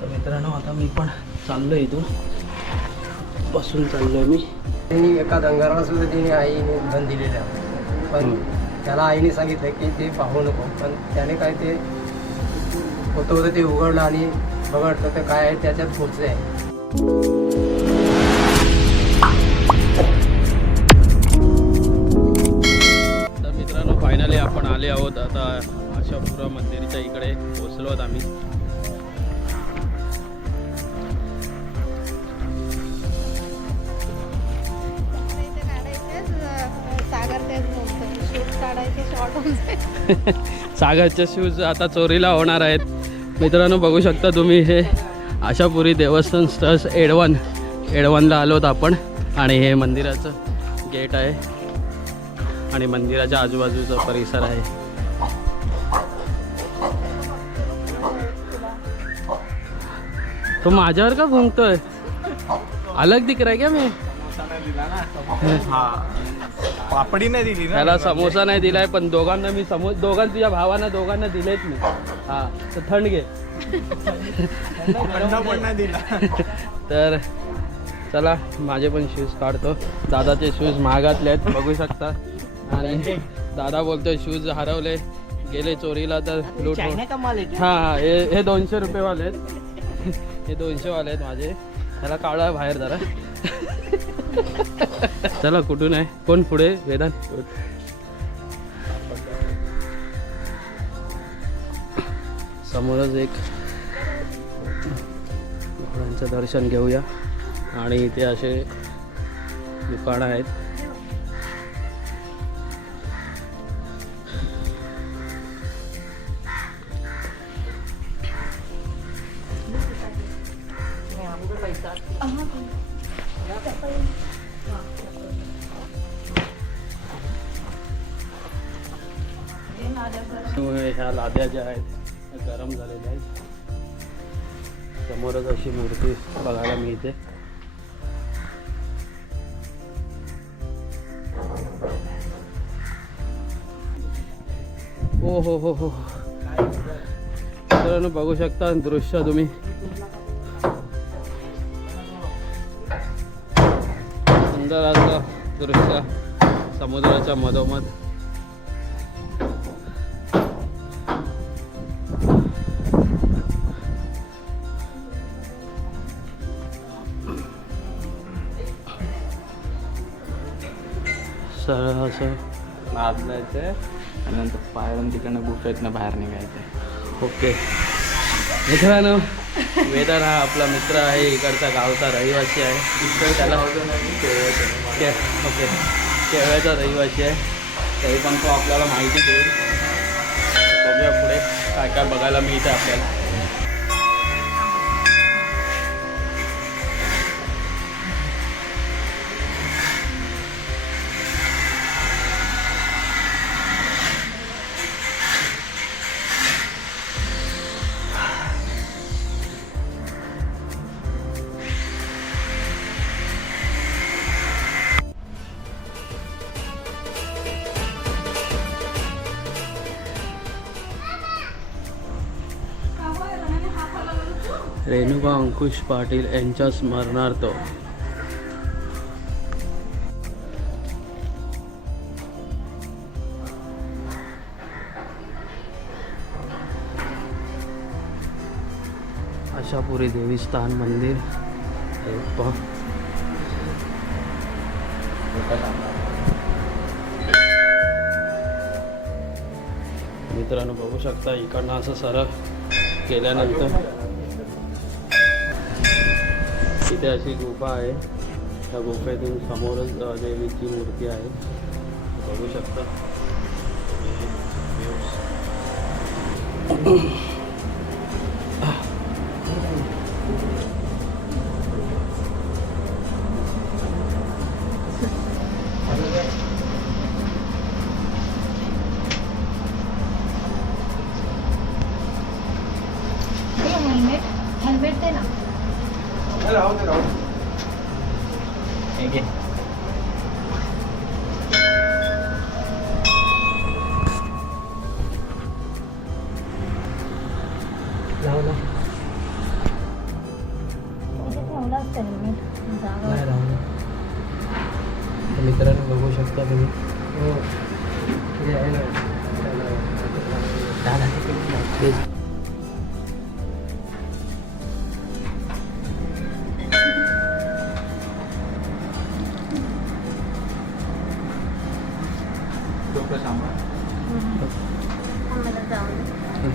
तर मित्रांनो आता मी पण चाललो इथून. बसून चाललोय मी. त्यांनी एका दंगाराला सुद्धा तिने आईने धन दिलेलं आहे. पण त्याला आईने सांगितलं की ते पाहू नको. पण त्याने काय ते होतं होतं ते उघडलं आणि बघडलं तर काय आहे त्याच्यात पुढचं आहे आशापुरा मंदिरच्या इकडे पोचलो आहोत आम्ही. सागरचे शूज आता चोरीला होणार आहेत. मित्रांनो बघू शकता तुम्ही हे आशापुरी देवस्थान स्थळ एडवन एडवनला आलो होत आपण आणि हे मंदिराचं गेट आहे. आणि मंदिराच्या आजूबाजूचा परिसर आहे. तो माझ्यावर का घुमतोय? अलग दिख रहा है क्या मी? पापडी नाही दिली ना? त्याला समोसा नाही दिलाय पण दोघांना मी समो दोघां तुझ्या भावांना दोघांना दिलेत मी. हा तर थंड घे. अण्णा पण नाही दिला. तर चला माझे पण शूज काढतो. दादाचे शूज महागातले आहेत बघू शकता. आणि दादा बोलतोय शूज हरवले. गेले चोरीला तर लूट हा हा हे हे दोनशे रुपयेवाले आहेत. हे दोनशे वाले आहेत माझे. त्याला काढा बाहेर जरा. चला कुठून आहे? कोण पुढे? वेदांत. समोरच एक घोड्यांचं दर्शन घेऊया. आणि इथे असे दुकानं आहेत. ह्या लाद्या ज्या आहेत त्या गरम झालेल्या आहेत. समोरच अशी मूर्ती बघायला मिळते. ओ हो हो हो. मित्रांनो बघू शकता दृश्य तुम्ही. सुंदर असं दृश्य समुद्राच्या मधोमध. सरळ असं. आत जायचंय आणि नंतर पायरून तिकडनं गुफेतनं बाहेर निघायचंय ओके. मित्रांनो वेदन हा आपला मित्र आहे इकडचा गावचा रहिवासी आहे. त्याला के ओके. केवळ्याचा रहिवासी आहे. तरी पण तो आपल्याला माहिती देईल. बघूया पुढे काय काय बघायला मिळतं आपल्याला. रेणुका अंकुश पाटील यांच्या स्मरणार्थ. आशापुरी देवीस्थान मंदिर. मित्रांनो बघू शकता इकडनं असं सरळ केल्यानंतर. इथे अशी गुफा आहे. त्या गुफेतून समोरच देवीची मूर्ती आहे. बघू शकता. राहू डोकं सांभाळ आम्हाला जाऊ दे.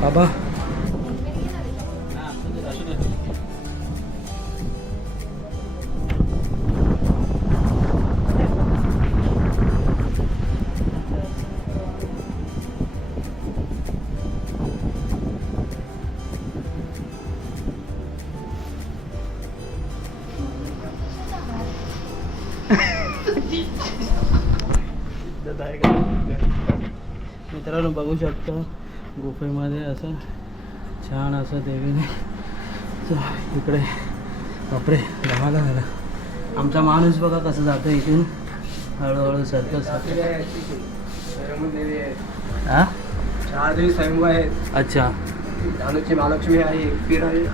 बाबा मित्रांनो बघू शकता गुफेमध्ये असं छान असं देवीने इकडे बापरे दहाला झाला आमचा माणूस बघा कसं जातो इथून. हळूहळू सरकत आहे, आहे. हा? चार देवी स्वयंभू आहेत अच्छा. धानूची महालक्ष्मी आई एकपीर आई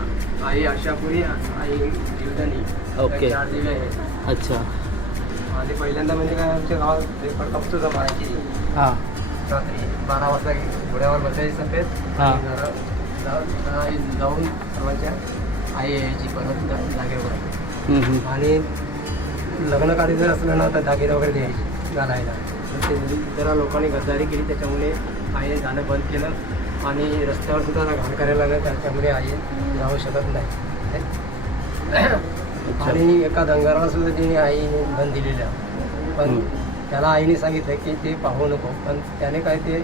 आई आशापुरी आई जीवदानी ओके. चार देवी आहेत. अच्छा. आणि पहिल्यांदा म्हणजे काय आमच्या गावात पेपर कपतो जमायची हां. रात्री बारा वाजता घोड्यावर बसायची सफेद हा. जाऊन सर्वांच्या आई यायची परत जागेवर. आणि लग्नकार्य जर असलं ना तर दागिने वगैरे द्यायची घालायला. तर ते जरा लोकांनी गद्दारी केली त्याच्यामुळे आईने जाणं बंद केलं. आणि रस्त्यावर सुद्धा घाण करायला लागलं त्याच्यामुळे आई जाऊ शकत नाही. आणि एका दंगाराला सुद्धा तिने आईने बंद दिलेलं. पण. त्याला आईने सांगितलं की ते पाहू नको. पण त्याने काय ते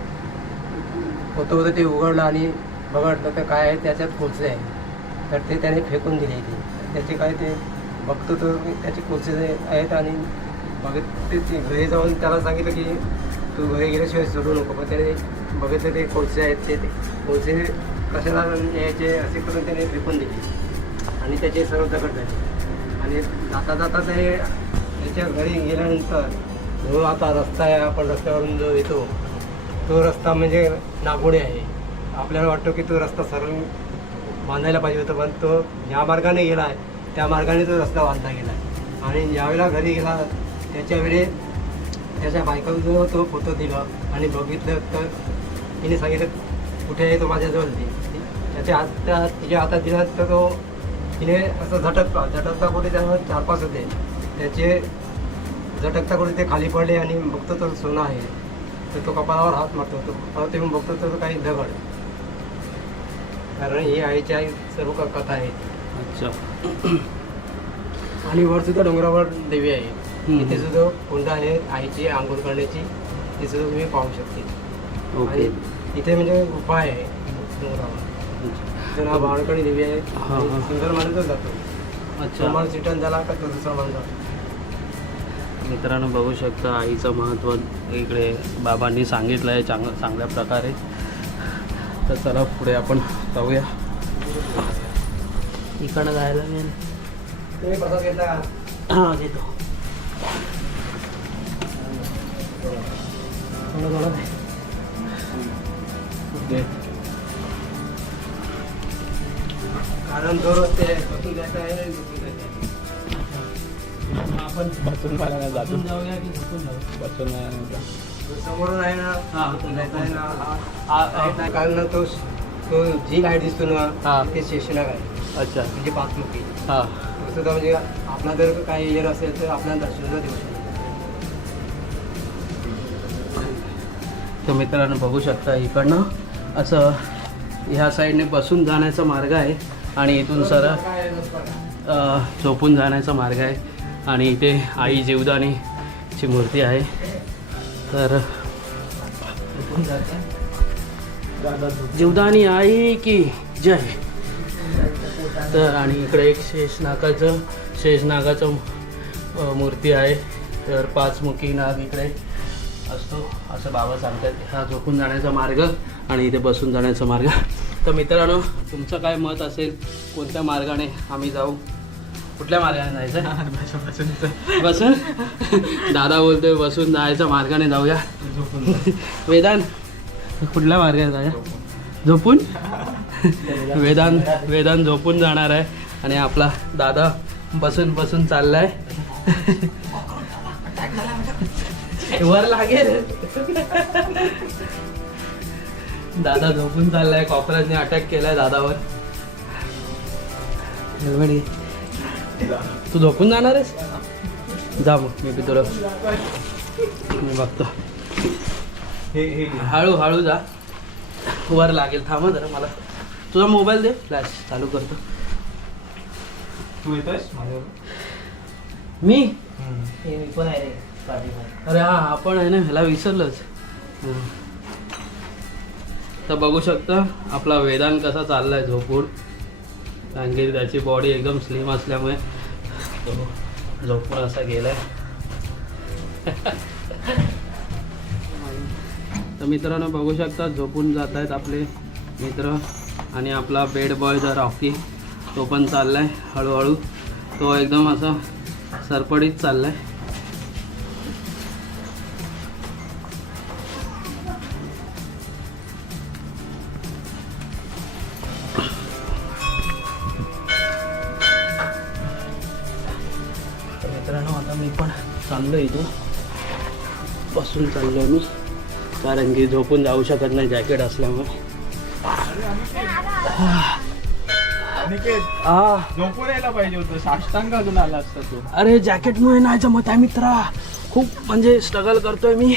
होतं होतं ते उघडलं आणि बघडलं तर काय आहे त्याच्यात कोचले आहे. तर ते त्याने फेकून दिले ते त्याचे काय ते बघतो तो त्याचे जे आहेत आणि बघत ते घरी जाऊन त्याला सांगितलं की तू घरी गेल्याशिवाय सोडू नको. पण त्याने बघितलं ते कोळसे आहेत ते. ते कोळसे कशाला यायचे असे करून त्याने फेकून दिले. आणि त्याचे सर्व दगड झाले. आणि जाता जाता ते त्याच्या घरी गेल्यानंतर जो आता रस्ता आहे आपण रस्त्यावरून जो येतो तो रस्ता म्हणजे नागोडे आहे. आपल्याला वाटतो की तो रस्ता सरळ बांधायला पाहिजे होता पण तो ज्या मार्गाने गेला आहे त्या मार्गाने तो रस्ता बांधला गेला आहे आणि ज्यावेळेला घरी गेला त्याच्यावेळी त्याच्या बायकोनं जो तो फोटो दिला आणि बघितलं तर तिने सांगितलं कुठे आहे तो माझ्याजवळ? दे त्याच्या हात त्या तिच्या हातात दिला तर तो तिने असं झटकला. झटकता कुठे त्यावर चार पाच होते. त्याचे झटकता कुठे ते खाली पडले आणि बघतो तो सोनं आहे. तर तो कपाळावर हात मारतो. तो कपाळावर येऊन बघतो तर काही दगड. कारण ही आईची आई सर्व कथा आहे. अच्छा. आणि वर सुद्धा डोंगरावर देवी आहे. इथे सुद्धा कुंड आहे. आईची आंघोळ करण्याची. ती सुद्धा तुम्ही पाहू शकते. आणि इथे म्हणजे गुफा आहे. डोंगरावर. देवी आहे. हा, हा. माणूसच जातो. अच्छा. सोमवार रिटर्न झाला का तो दुसरा माणूस जातो. मित्रांनो बघू शकता आईचं महत्त्व इकडे बाबांनी सांगितलं आहे चांग चांगल्या प्रकारे. तर चला पुढे आपण जाऊया. इकडं जायला मी. तुम्ही प्रसाद घेतला का? हां घेतो. थोडं थोडं. कारण तो रस्ते आहे बसून जायचं आहे आणि झोपून जायचं आहे. आपण बसून मला नाही जातो. बसून जाऊया की झोपून जाऊया? बसून नाही जात. तो समोरून आहे ना हा. झोपून जायचं आहे ना हा. आ- ना, कारण ना तो तो जी गाय दिसतो ना हा. ते शेषनाग आहे अच्छा. म्हणजे पाचमुखी हां. तो सुद्धा म्हणजे आपला जर काही येर असेल तर आपल्याला दर्शन देऊ शकतो. तर मित्रांनो बघू शकता इकडनं. असं ह्या साईडने बसून जाण्याचा मार्ग आहे. आणि इथून सरळ झोपून जाण्याचा मार्ग आहे. आणि इथे आई जीवदानीची मूर्ती आहे. तर जीवदानी आई की जय? तर आणि इकडे एक शेषनागाचं शेषनागाचं मूर्ती आहे. तर पाचमुखी नाग इकडे असतो असं बाबा सांगतात. हा झोपून जाण्याचा मार्ग आणि इथे बसून जाण्याचा मार्ग. तर मित्रांनो तुमचं काय मत असेल कोणत्या मार्गाने आम्ही जाऊ? कुठल्या मार्गाने जायचं? बसून दादा बोलतोय बसून जायच्या मार्गाने जाऊया. वेदांत कुठल्या मार्गाने जाऊया? झोपून? वेदांत वेदांत झोपून जाणार आहे. आणि आपला दादा बसून बसून चाललाय. वर लागेल. दादा झोपून चाललाय कॉकरोचने अटॅक केलाय दादावर. तू झोपून जाणार आहेस? जा मग मी बी तुला मी बघतो. हळू हळू जा. वर लागेल थांब जरा मला. तुझा मोबाईल दे. फ्लॅश चालू करतो. तू येतोयस मी? मी पण आहे रे. अरे हा आपण आहे ना ह्याला विसरलोच. तर बघू शकता आपला वेदान कसा चालला आहे झोपून. कारण की त्याची बॉडी एकदम स्लिम असल्यामुळे. तो झोपून असा गेलाय. तर मित्रांनो बघू शकता झोपून जात आहेत आपले मित्र आणि आपला बेड बॉय जर रॉकी तो पण चाललाय हळूहळू. तो एकदम असा सरपडीत चाललाय. आहे चाललो इथून. बसून चाललो मी. कारण की झोपून जाऊ शकत नाही जॅकेट असल्यामुळे. अरे जॅकेटमुळे नाही जमत आहे मित्रा. खूप म्हणजे स्ट्रगल करतोय मी.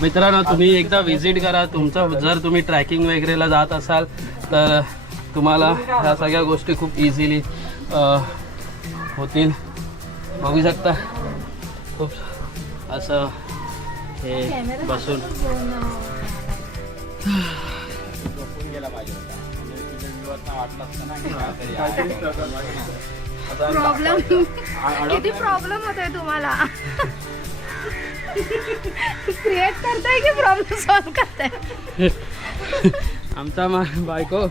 मित्रांनो तुम्ही एकदा व्हिजिट करा. तुमचं जर तुम्ही ट्रॅकिंग वगैरेला जात असाल तर तुम्हाला ह्या सगळ्या गोष्टी खूप इझिली होतील. बघू शकता. खूप असं हे बसून. होता प्रॉब्लेम. किती प्रॉब्लेम होतोय तुम्हाला. क्रिएट करताय की प्रॉब्लेम सॉल्व करताय? आमचा मा बायको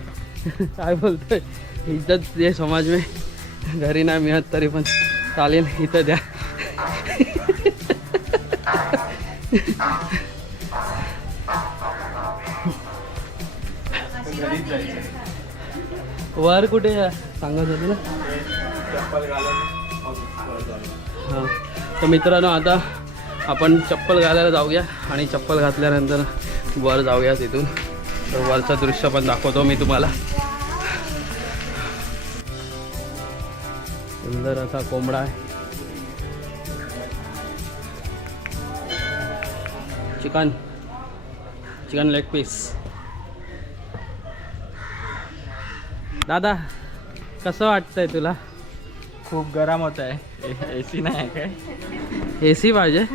काय बोलतोय? इज्जत दे समाज में. घरी नाही मिळत तरी पण चालेल इथं द्या. वर कुठे सांगत होते ना? हां. तर मित्रांनो आता आपण चप्पल घालायला जाऊया आणि चप्पल घातल्यानंतर वर जाऊया तिथून तर वरचं दृश्य पण दाखवतो मी तुम्हाला. सुंदर असा कोंबडा आहे. चिकन. Chicken leg piece. दादा कसं वाटतंय तुला? खूप गरम होत आहे ए सी नाही आहे काय? ए सी पाहिजे.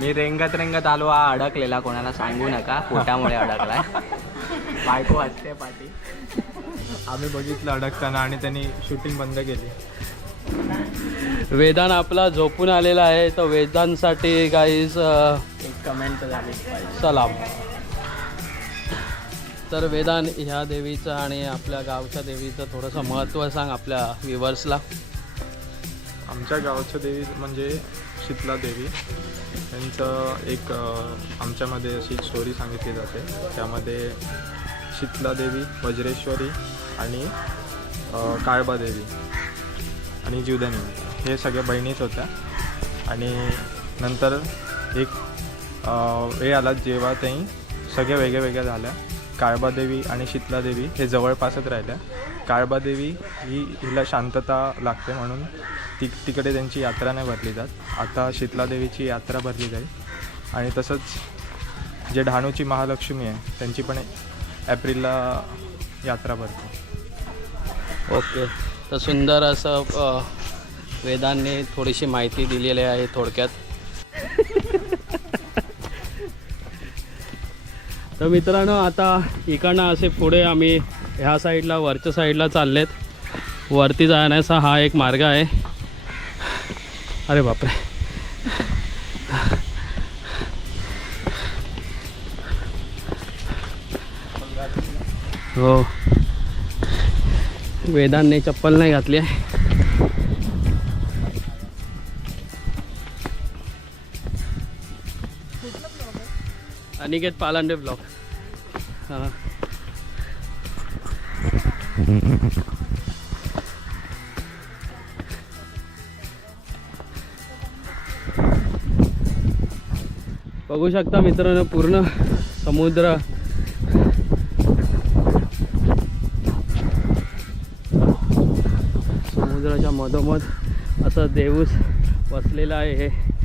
मी रेंगत रेंगत आलो हा अडकलेला कोणाला सांगू नका. पोटामुळे अडकलाय. बायको वाटते पाठी. आम्ही बघितलं अडकताना आणि त्यांनी शूटिंग बंद केली. वेदांत आपला झोपून आलेला आहे तर वेदांसाठी गाईज एक कमेंट सलाम तर वेदांत ह्या देवीचं आणि आपल्या गावच्या देवीचं थोडंसं महत्त्व सांग आपल्या व्ह्युअर्सला आमच्या गावच्या देवी म्हणजे शीतला देवी. यांचं एक आमच्यामध्ये अशी स्टोरी सांगितली जाते. त्यामध्ये शीतला देवी वज्रेश्वरी आणि काळबादेवी आणि जीवदानी हे सगळ्या बहिणीच होत्या. आणि नंतर एक वेळ आला जेव्हा त्याही सगळ्या वेगळ्या वेगळ्या झाल्या. काळबादेवी आणि शीतला देवी हे जवळपासच राहिल्या. काळबा देवी ही हिला शांतता लागते म्हणून ती तिकडे त्यांची यात्रा नाही भरली जात. आता शीतला देवीची यात्रा भरली जाईल. आणि तसंच जे डहाणूची महालक्ष्मी आहे त्यांची पण एप्रिलला यात्रा भरते. ओके. तर सुंदर असं वेदांनी थोडीशी माहिती दिलेली आहे थोडक्यात. तर मित्रांनो आता इकडनं असे पुढे आम्ही ह्या साईडला वरच्या साईडला चाललेत. वरती जाण्याचा हा एक मार्ग आहे. अरे बापरे. हो. वेदांनी चप्पल नाही घातली आहे. अनिकेत पालांडे ब्लॉक हां. बघू शकता मित्रांनो पूर्ण समुद्र. समुद्राच्या मधोमध असं देऊस बसलेलं आहे हे.